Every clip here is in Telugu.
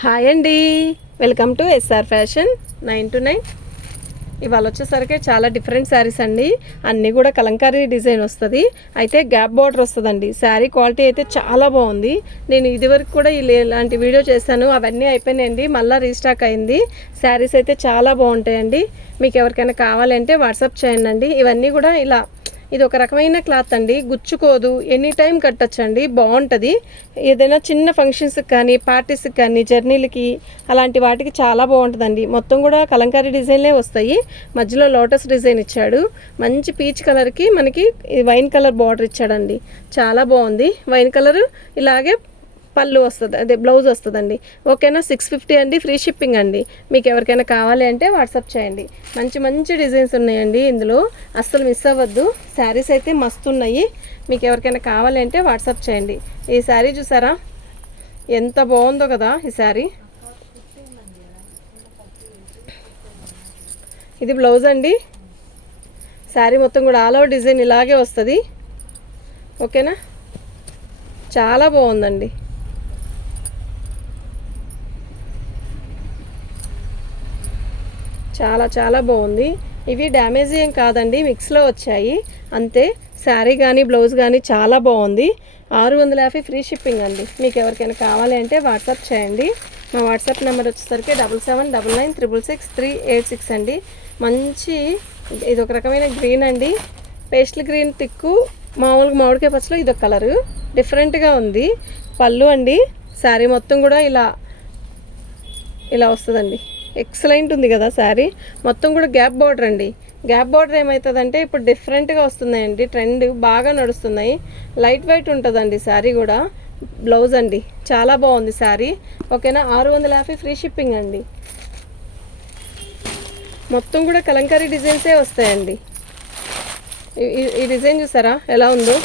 హాయ్ అండి. Welcome to SR fashion nine to nine ఇవాళ వచ్చేసరికి చాలా డిఫరెంట్ శారీస్ అండి. అన్నీ కూడా కలంకారీ డిజైన్ వస్తుంది. అయితే గ్యాప్ బార్డర్ వస్తుందండి. శారీ క్వాలిటీ అయితే చాలా బాగుంది. నేను ఇదివరకు కూడా ఇలాంటి వీడియో చేశాను. అవన్నీ అయిపోయినాయండి. మళ్ళీ రీస్టాక్ అయింది. శారీస్ అయితే చాలా బాగుంటాయండి. మీకు ఎవరికైనా కావాలంటే వాట్సాప్ చేయండి అండి. ఇవన్నీ కూడా ఇలా ఇది ఒక రకమైన క్లాత్ అండి. గుచ్చుకోదు. ఎనీ టైం కట్టచ్చండి. బాగుంటుంది. ఏదైనా చిన్న ఫంక్షన్స్కి కానీ పార్టీస్కి కానీ జర్నీలకి అలాంటి వాటికి చాలా బాగుంటుందండి. మొత్తం కూడా కలంకారీ డిజైన్లే వస్తాయి. మధ్యలో లోటస్ డిజైన్ ఇచ్చాడు. మంచి పీచ్ కలర్కి మనకి వైన్ కలర్ బార్డర్ ఇచ్చాడండి. చాలా బాగుంది. వైన్ కలర్ ఇలాగే పళ్ళు వస్తుంది అదే బ్లౌజ్ వస్తుందండి. ఓకేనా? సిక్స్ ఫిఫ్టీ అండి ఫ్రీ షిప్పింగ్ అండి. మీకు ఎవరికైనా కావాలి అంటే వాట్సాప్ చేయండి. మంచి మంచి డిజైన్స్ ఉన్నాయండి ఇందులో. అస్సలు మిస్ అవ్వద్దు. శారీస్ అయితే మస్తు ఉన్నాయి. మీకు ఎవరికైనా కావాలి అంటే వాట్సాప్ చేయండి. ఈ శారీ చూసారా? ఎంత బాగుందో కదా ఈ శారీ. ఇది బ్లౌజ్ అండి. శారీ మొత్తం కూడా ఆల్ ఓవర్ డిజైన్ ఇలాగే వస్తుంది. ఓకేనా? చాలా బాగుందండి. చాలా చాలా బాగుంది. ఇవి డ్యామేజ్ ఏం కాదండి మిక్స్లో వచ్చాయి. అంతే శారీ కానీ బ్లౌజ్ కానీ చాలా బాగుంది. ఆరు వందల యాభై ఫ్రీ షిప్పింగ్ అండి. మీకు ఎవరికైనా కావాలి అంటే వాట్సాప్ చేయండి. మా వాట్సాప్ నెంబర్ వచ్చేసరికి double seven double nine triple six three eight six అండి. మంచి ఇది ఒక రకమైన గ్రీన్ అండి. పేస్టల్ గ్రీన్ తిక్కు మామూలుగా మామిడికాయ పచ్చలో ఇది ఒక కలరు. డిఫరెంట్గా ఉంది. పళ్ళు అండి. శారీ మొత్తం కూడా ఇలా ఇలా వస్తుందండి. ఎక్సలెంట్ ఉంది కదా శారీ. మొత్తం కూడా గ్యాప్ బార్డర్ అండి. గ్యాప్ బార్డర్ ఏమవుతుందంటే ఇప్పుడు డిఫరెంట్గా వస్తున్నాయండి. ట్రెండ్ బాగా నడుస్తున్నాయి. లైట్ వెయిట్ ఉంటుందండి శారీ కూడా. బ్లౌజ్ అండి. చాలా బాగుంది శారీ. ఓకేనా? ఆరు వందల యాభై ఫ్రీ షిప్పింగ్ అండి. మొత్తం కూడా కలంకారీ డిజైన్సే వస్తాయండి. ఈ- ఈ డిజైన్ చూసారా? ఎలా ఉందో?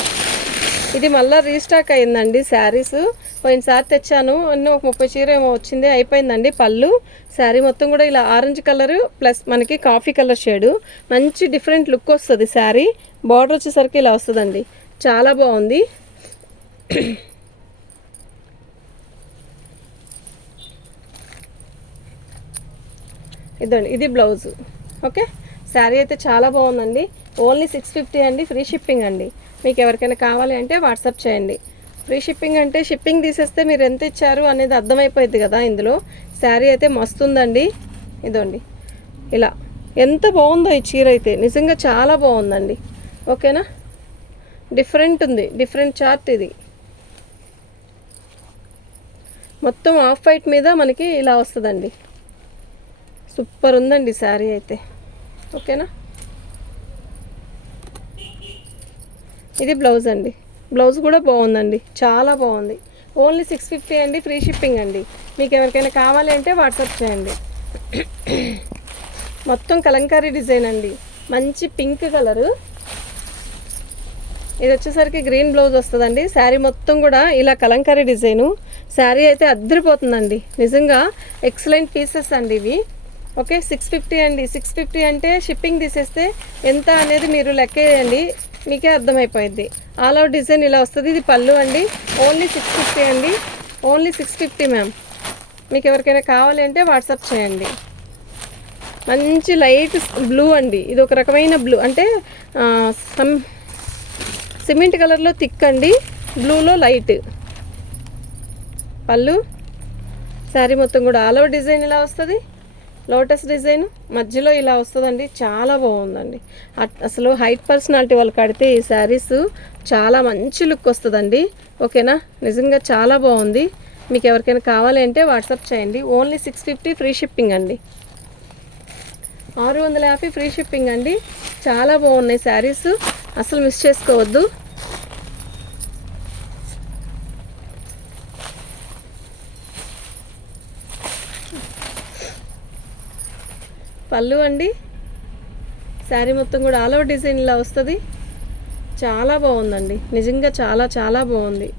ఇది మళ్ళీ రీస్టాక్ అయిందండి శారీస్. పోయినసారి తెచ్చాను. అన్నీ ఒక ముప్పై చీర ఏమో వచ్చింది. అయిపోయిందండి పళ్ళు. శారీ మొత్తం కూడా ఇలా ఆరెంజ్ కలర్ ప్లస్ మనకి కాఫీ కలర్ షేడు. మంచి డిఫరెంట్ లుక్ వస్తుంది శారీ. బార్డర్ వచ్చేసరికి ఇలా వస్తుందండి. చాలా బాగుంది. ఇదండి ఇది బ్లౌజ్. ఓకే? శారీ అయితే చాలా బాగుందండి. ఓన్లీ సిక్స్ ఫిఫ్టీ అండి. ఫ్రీ షిప్పింగ్ అండి. మీకు ఎవరికైనా కావాలి అంటే వాట్సాప్ చేయండి. ఫ్రీ షిప్పింగ్ అంటే షిప్పింగ్ తీసేస్తే మీరు ఎంత ఇచ్చారు అనేది అర్థమైపోయింది కదా ఇందులో. శారీ అయితే మస్తు ఉందండి ఇదండి. ఇలా. ఎంత బాగుందో ఈ చీర అయితే. నిజంగా చాలా బాగుందండి. ఓకేనా? డిఫరెంట్ ఉంది. డిఫరెంట్ చార్ట్ ఇది. మొత్తం ఆఫ్ వైట్ మీద మనకి ఇలా వస్తుందండి. సూపర్ ఉందండి శారీ అయితే. ఓకేనా? ఇది బ్లౌజ్ అండి. బ్లౌజ్ కూడా బాగుందండి. చాలా బాగుంది. ఓన్లీ సిక్స్ ఫిఫ్టీ అండి ఫ్రీ షిప్పింగ్ అండి. మీకు ఎవరికైనా కావాలి అంటే వాట్సాప్ చేయండి. మొత్తం కలంకారీ డిజైన్ అండి. మంచి పింక్ కలరు. ఇది వచ్చేసరికి గ్రీన్ బ్లౌజ్ వస్తుందండి. శారీ మొత్తం కూడా ఇలా కలంకారీ డిజైను. శారీ అయితే అద్దరిపోతుందండి. నిజంగా ఎక్సలెంట్ పీసెస్ అండి ఇవి. ఓకే సిక్స్ ఫిఫ్టీ అండి. సిక్స్ ఫిఫ్టీ అంటే షిప్పింగ్ తీసేస్తే ఎంత అనేది మీరు లెక్కేయండి. మీకే అర్థమైపోయింది. ఆల్ అవుట్ డిజైన్ ఇలా వస్తుంది. ఇది పళ్ళు అండి. ఓన్లీ సిక్స్ ఫిఫ్టీ అండి. ఓన్లీ సిక్స్ ఫిఫ్టీ మ్యామ్ మీకు ఎవరికైనా కావాలి అంటే వాట్సాప్ చేయండి. మంచి లైట్ బ్లూ అండి. ఇది ఒక రకమైన బ్లూ. అంటే సిమెంట్ కలర్లో థిక్ అండి. బ్లూలో లైట్. పళ్ళు. శారీ మొత్తం కూడా ఆల్ ఓవర్ డిజైన్ ఇలా వస్తుంది. లోటస్ డిజైన్ మధ్యలో ఇలా వస్తుందండి చాలా బాగుందండి. అట్- అసలు హైట్ పర్సనాలిటీ వాళ్ళు కడితే ఈ శారీస్ చాలా మంచి లుక్ వస్తుందండి. ఓకేనా? నిజంగా చాలా బాగుంది. మీకు ఎవరికైనా కావాలి అంటే వాట్సాప్ చేయండి. Only six fifty free shipping అండి. ఆరు వందల యాభై ఫ్రీ షిప్పింగ్ అండి. చాలా బాగున్నాయి శారీస్. అసలు మిస్ చేసుకోవద్దు. పళ్ళు అండి. శారీ మొత్తం కూడా ఆల్ ఓవర్ డిజైన్ ఇలా వస్తుంది. చాలా బాగుందండి. నిజంగా చాలా చాలా బాగుంది.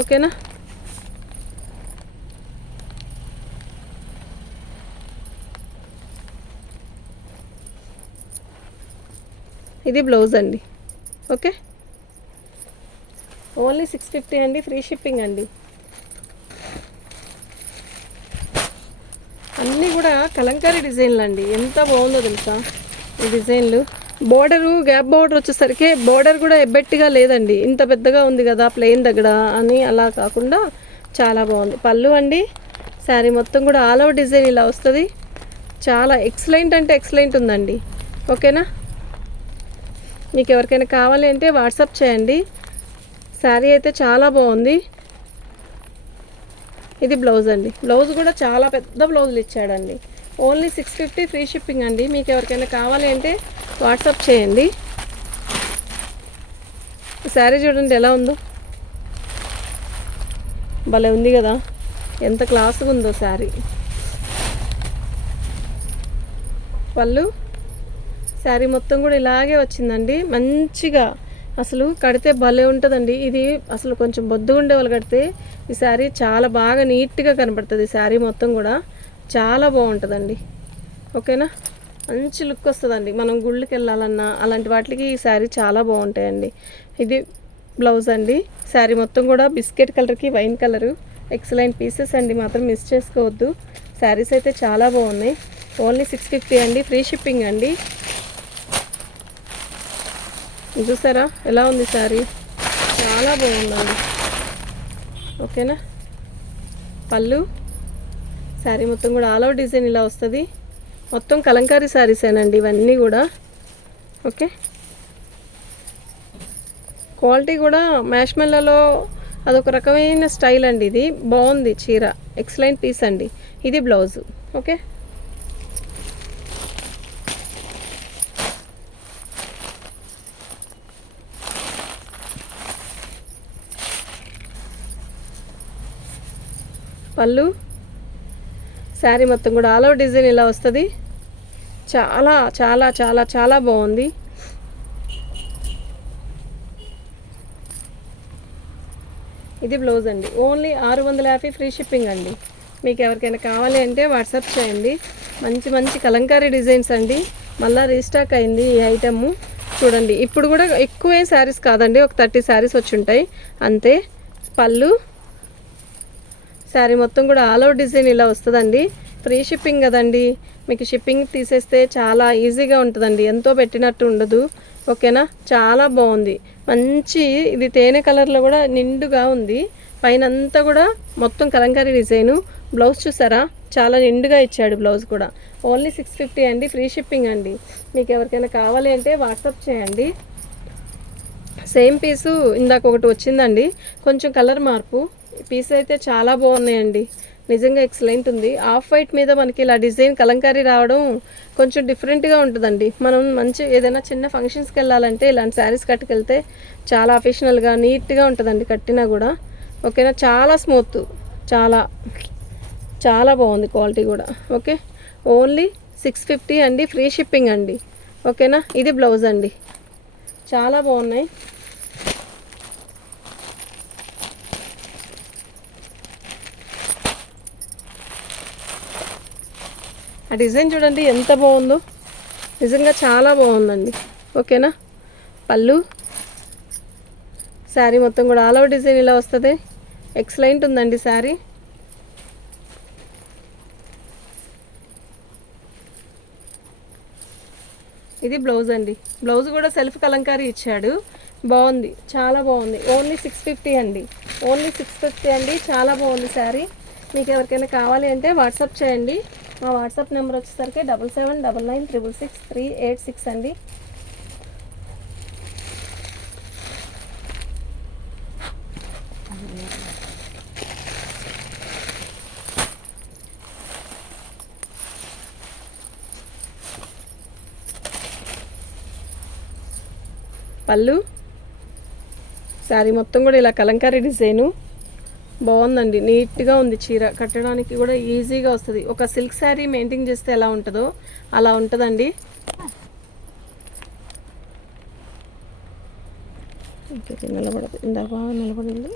ఓకేనా? ఇది బ్లౌజ్ అండి. ఓకే? ఓన్లీ సిక్స్ ఫిఫ్టీ అండి. ఫ్రీ షిప్పింగ్ అండి అన్నీ కూడా కలంకారీ డిజైన్లు అండి ఎంత బాగుందో తెలుసా? ఈ డిజైన్లు. బోర్డరు గ్యాప్ బోర్డర్ వచ్చేసరికి బోర్డర్ కూడా ఎబ్బెట్టిగా లేదండి. ఇంత పెద్దగా ఉంది కదా ప్లెయిన్ దగ్గర అని అలా కాకుండా చాలా బాగుంది. పళ్ళు అండి శారీ మొత్తం కూడా ఆల్ ఓవర్ డిజైన్ ఇలా వస్తుంది. చాలా ఎక్సలెంట్ అంటే ఎక్సలెంట్ ఉందండి. ఓకేనా? మీకు ఎవరికైనా కావాలి అంటే వాట్సాప్ చేయండి. శారీ అయితే చాలా బాగుంది. ఇది బ్లౌజ్ అండి. బ్లౌజ్ కూడా చాలా పెద్ద బ్లౌజులు ఇచ్చాడండి. Only six fifty free shipping అండి. మీకు ఎవరికైనా కావాలి అంటే వాట్సాప్ చేయండి. శారీ చూడండి ఎలా ఉందో. భలే ఉంది కదా. ఎంత క్లాస్గా ఉందో శారీ. పళ్ళు శారీ మొత్తం కూడా ఇలాగే వచ్చిందండి. మంచిగా అసలు కడితే భలే ఉంటుందండి. ఇది అసలు కొంచెం బొద్దుగా ఉండే వాళ్ళు కడితే ఈ శారీ చాలా బాగా నీట్గా కనబడుతుంది. శారీ మొత్తం కూడా చాలా బాగుంటుందండి. ఓకేనా? మంచి లుక్ వస్తుందండి. మనం గుళ్ళకి వెళ్ళాలన్నా అలాంటి వాటికి ఈ శారీ చాలా బాగుంటాయండి. ఇది బ్లౌజ్ అండి. శారీ మొత్తం కూడా బిస్కెట్ కలర్కి వైన్ కలరు. ఎక్సలెంట్ పీసెస్ అండి. మాత్రం మిస్ చేసుకోవద్దు. శారీస్ అయితే చాలా బాగున్నాయి. ఓన్లీ సిక్స్ ఫిఫ్టీ అండి. ఫ్రీ షిప్పింగ్ అండి. చూసారా? ఎలా ఉంది శారీ? చాలా బాగుందండి. ఓకేనా? పళ్ళు శారీ మొత్తం కూడా ఆల్ అవుట్ డిజైన్ ఇలా వస్తుంది. మొత్తం కలంకారీ శారీసేనండి ఇవన్నీ కూడా. ఓకే? క్వాలిటీ కూడా మ్యాష్మెల్లలో అదొక రకమైన స్టైల్ అండి ఇది. బాగుంది చీర. ఎక్సలెంట్ పీస్ అండి. ఇది బ్లౌజు ఓకే? పళ్ళు. శారీ మొత్తం కూడా ఆల్ ఓవర్ డిజైన్ ఇలా వస్తుంది. చాలా చాలా చాలా చాలా బాగుంది. ఇది బ్లౌజ్ అండి. ఓన్లీ ఆరు వందల యాభై ఫ్రీ షిప్పింగ్ అండి. మీకు ఎవరికైనా కావాలి అంటే వాట్సాప్ చేయండి. మంచి మంచి కలంకారీ డిజైన్స్ అండి. మళ్ళీ రీస్టాక్ అయింది ఈ ఐటమ్. చూడండి. ఇప్పుడు కూడా ఎక్కువే శారీస్ కాదండి. ఒక థర్టీ శారీస్ వచ్చి ఉంటాయి. అంతే. పళ్ళు. శారీ మొత్తం కూడా ఆల్ అవుట్ డిజైన్ ఇలా వస్తుందండి. ఫ్రీ షిప్పింగ్ కదండి. మీకు షిప్పింగ్ తీసేస్తే చాలా ఈజీగా ఉంటుందండి. ఎంతో పెట్టినట్టు ఉండదు. ఓకేనా? చాలా బాగుంది. మంచి ఇది తేనె కలర్లో కూడా నిండుగా ఉంది. పైన అంతా కూడా మొత్తం కలంకారీ డిజైను బ్లౌజ్ చూసారా? చాలా నిండుగా ఇచ్చాడు బ్లౌజ్ కూడా. ఓన్లీ సిక్స్ ఫిఫ్టీ అండి. ఫ్రీ షిప్పింగ్ అండి. మీకు ఎవరికైనా కావాలి అంటే వాట్సాప్ చేయండి. సేమ్ పీసు ఇందాక ఒకటి వచ్చిందండి. కొంచెం కలర్ మార్పు. పీస్ అయితే చాలా బాగున్నాయండి. నిజంగా ఎక్సలెంట్ ఉంది. ఆఫ్ వైట్ మీద మనకి ఇలా డిజైన్ కలంకారీ రావడం కొంచెం డిఫరెంట్గా ఉంటుందండి. మనం మంచి ఏదైనా చిన్న ఫంక్షన్స్కి వెళ్ళాలంటే ఇలాంటి శారీస్ కట్టుకెళ్తే చాలా అఫిషనల్గా నీట్గా ఉంటుందండి కట్టినా కూడా. ఓకేనా? చాలా స్మూత్ చాలా చాలా బాగుంది క్వాలిటీ కూడా. ఓకే? ఓన్లీ సిక్స్ ఫిఫ్టీ అండి. ఫ్రీ షిప్పింగ్ అండి. ఓకేనా? ఇది బ్లౌజ్ అండి. చాలా బాగున్నాయి. ఆ డిజైన్ చూడండి ఎంత బాగుందో. నిజంగా చాలా బాగుందండి. ఓకేనా? పళ్ళు. శారీ మొత్తం కూడా ఆల్ ఓవర్ డిజైన్ ఇలా వస్తుంది. ఎక్సలెంట్ ఉందండి శారీ. ఇది బ్లౌజ్ అండి. బ్లౌజ్ కూడా సెల్ఫ్ కలంకారీ ఇచ్చాడు. బాగుంది. చాలా బాగుంది. ఓన్లీ సిక్స్ ఫిఫ్టీ అండి. ఓన్లీ సిక్స్ ఫిఫ్టీ అండి. చాలా బాగుంది శారీ. మీకు ఎవరికైనా కావాలి అంటే వాట్సాప్ చేయండి. మా వాట్సాప్ నెంబర్ వచ్చేసరికి double seven double nine triple six three eight six అండి. పళ్ళు శారీ మొత్తం కూడా ఇలా కలంకారీ డిజైను. బాగుందండి. నీట్గా ఉంది చీర. కట్టడానికి కూడా ఈజీగా వస్తుంది. ఒక సిల్క్ శారీ మెయింటైన్ చేస్తే ఎలా ఉంటుందో అలా ఉంటుందండి. నిలబడదు. ఇందాక బాగా నిలబడింది.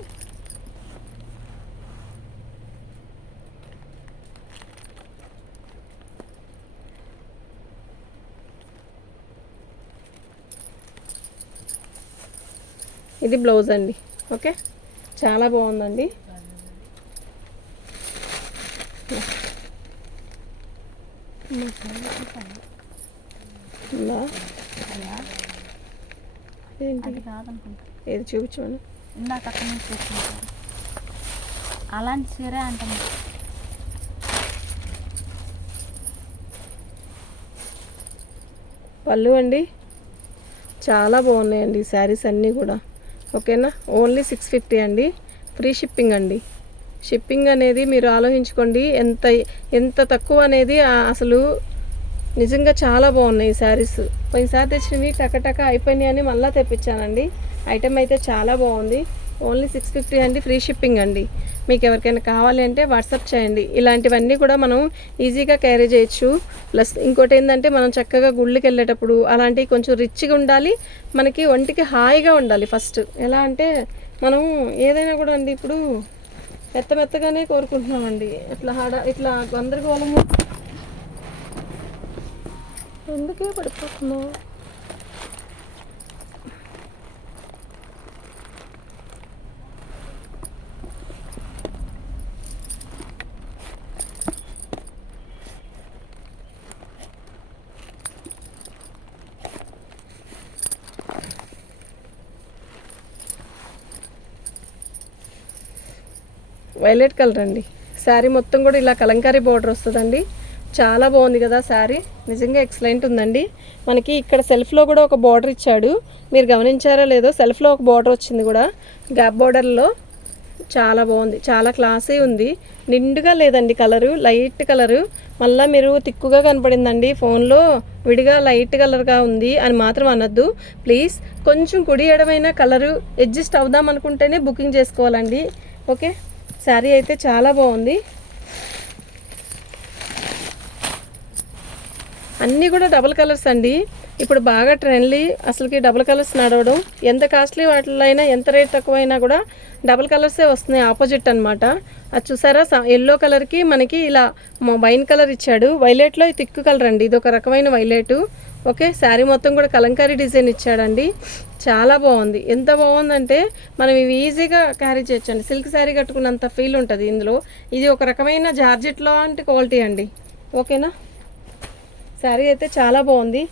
ఇది బ్లౌజ్ అండి. ఓకే? చాలా బాగుందండి. ఉందా ఏంటి ఏది చూపించమని? ఇందాక అక్కడ నుంచి అలాంటి చీరే అంటుంది పళ్ళు అండి. చాలా బాగున్నాయండి ఈ శారీస్ అన్నీ కూడా. ఓకేనా? ఓన్లీ సిక్స్ ఫిఫ్టీ అండి. ఫ్రీ షిప్పింగ్ అండి. షిప్పింగ్ అనేది మీరు ఆలోచించుకోండి. ఎంత ఎంత తక్కువ అనేది అసలు నిజంగా చాలా బాగున్నాయి ఈ శారీస్ పోయినసారి తెచ్చినవి టకటక అయిపోయినాయి అని మళ్ళీ తెప్పించానండి. ఐటెం అయితే చాలా బాగుంది. ఓన్లీ సిక్స్ ఫిఫ్టీ అండి ఫ్రీ షిప్పింగ్ అండి. మీకు ఎవరికైనా కావాలి అంటే వాట్సాప్ చేయండి. ఇలాంటివన్నీ కూడా మనం ఈజీగా క్యారీ చేయొచ్చు. ప్లస్ ఇంకోటి ఏంటంటే మనం చక్కగా గుళ్ళకి వెళ్ళేటప్పుడు అలాంటివి కొంచెం రిచ్గా ఉండాలి. మనకి ఒంటికి హాయిగా ఉండాలి ఫస్ట్ ఎలా అంటే మనం ఏదైనా కూడా అండి ఇప్పుడు మెత్త మెత్తగానే కోరుకుంటున్నామండి. ఇట్లా హాడ ఇట్లా గందరగోళము. ఎందుకే పడిపోతున్నావు? వైలెట్ కలర్ అండి. శారీ మొత్తం కూడా ఇలా కలంకారీ బార్డర్ వస్తుందండి. చాలా బాగుంది కదా శారీ. నిజంగా ఎక్సలెంట్ ఉందండి. మనకి ఇక్కడ సెల్ఫ్లో కూడా ఒక బార్డర్ ఇచ్చాడు. మీరు గమనించారో లేదో సెల్ఫ్లో ఒక బార్డర్ వచ్చింది కూడా. గ్యాప్ బార్డర్లో చాలా బాగుంది. చాలా క్లాసీ ఉంది. నిండుగా లేదండి కలరు. Light colour. మళ్ళీ మీరు తిక్కుగా కనపడిందండి. ఫోన్లో విడిగా లైట్ కలర్గా ఉంది అని మాత్రం అనొద్దు. ప్లీజ్ కొంచెం కుడి ఎడమైన కలరు అడ్జస్ట్ అవుదాం అనుకుంటేనే బుకింగ్ చేసుకోవాలండి. ఓకే? శారీ అయితే చాలా బాగుంది. అన్నీ కూడా డబుల్ కలర్స్ అండి. ఇప్పుడు బాగా ట్రెండ్లీ అసలుకి డబుల్ కలర్స్ నడవడం ఎంత కాస్ట్లీ వాటిలో అయినా ఎంత రేట్ తక్కువ అయినా కూడా డబుల్ కలర్సే వస్తున్నాయి ఆపోజిట్ అనమాట అది చూసారా? ఎల్లో కలర్కి మనకి ఇలా వైన్ కలర్ ఇచ్చాడు. వైలెట్లో తిక్కు కలర్ అండి. ఇది ఒక రకమైన వైలెట్. ఓకే శారీ మొత్తం కూడా కలంకారీ డిజైన్ ఇచ్చాడండి. చాలా బాగుంది. ఎంత బాగుందంటే మనం ఇవి ఈజీగా క్యారీ చేయొచ్చండి. సిల్క్ శారీ కట్టుకున్నంత ఫీల్ ఉంటుంది ఇందులో. ఇది ఒక రకమైన జార్జెట్ లాంటి క్వాలిటీ అండి. ఓకేనా? శారీ అయితే చాలా బాగుంది.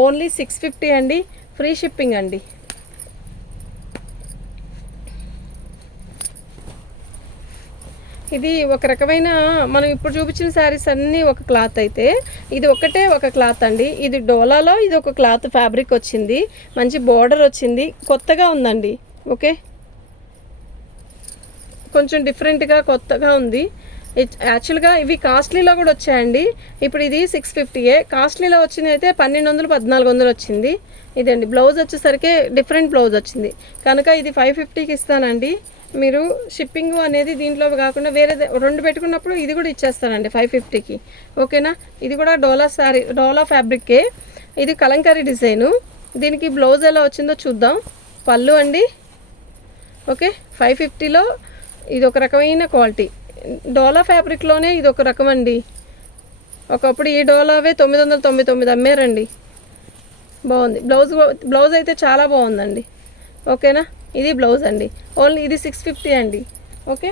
ఓన్లీ సిక్స్ ఫిఫ్టీ అండి. ఫ్రీ షిప్పింగ్ అండి. ఇది ఒక రకమైన మనం ఇప్పుడు చూపించిన శారీస్ అన్నీ ఒక క్లాత్ అయితే ఇది ఒకటే ఒక క్లాత్ అండి. ఇది డోలాలో ఇది ఒక క్లాత్ ఫ్యాబ్రిక్ వచ్చింది. మంచి బోర్డర్ వచ్చింది. కొత్తగా ఉందండి. ఓకే? కొంచెం డిఫరెంట్గా కొత్తగా ఉంది. యాక్చువల్గా ఇవి కాస్ట్లీలో కూడా వచ్చాయండి. ఇప్పుడు ఇది సిక్స్ ఫిఫ్టీయే. కాస్ట్లీలో వచ్చింది అయితే పన్నెండు వందలు పద్నాలుగు వందలు వచ్చింది. ఇదండి. బ్లౌజ్ వచ్చేసరికి డిఫరెంట్ బ్లౌజ్ వచ్చింది. కనుక ఇది ఫైవ్ ఫిఫ్టీకి ఇస్తానండి. మీరు షిప్పింగ్ అనేది దీంట్లో కాకుండా వేరే రెండు పెట్టుకున్నప్పుడు ఇది కూడా ఇచ్చేస్తానండి ఫైవ్ ఫిఫ్టీకి ఓకేనా? ఇది కూడా డోలా శారీ డోలా ఫ్యాబ్రిక్కే. ఇది కలంకారీ డిజైను. దీనికి బ్లౌజ్ ఎలా వచ్చిందో చూద్దాం. పళ్ళు అండి. ఓకే? ఫైవ్ ఫిఫ్టీలో ఇది ఒక రకమైన క్వాలిటీ. డోలా ఫ్యాబ్రిక్లోనే ఇది ఒక రకం అండి. ఒకప్పుడు ఈ డోలావే తొమ్మిది వందల తొంభై తొమ్మిది అమ్మారండి. బాగుంది. బ్లౌజ్ బ్లౌజ్ అయితే చాలా బాగుందండి. ఓకేనా? ఇది బ్లౌజ్ అండి. ఓన్లీ ఇది సిక్స్ ఫిఫ్టీ అండి. ఓకే?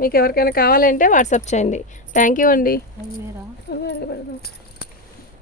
మీకు ఎవరికైనా కావాలంటే వాట్సాప్ చేయండి. థ్యాంక్ యూ అండి.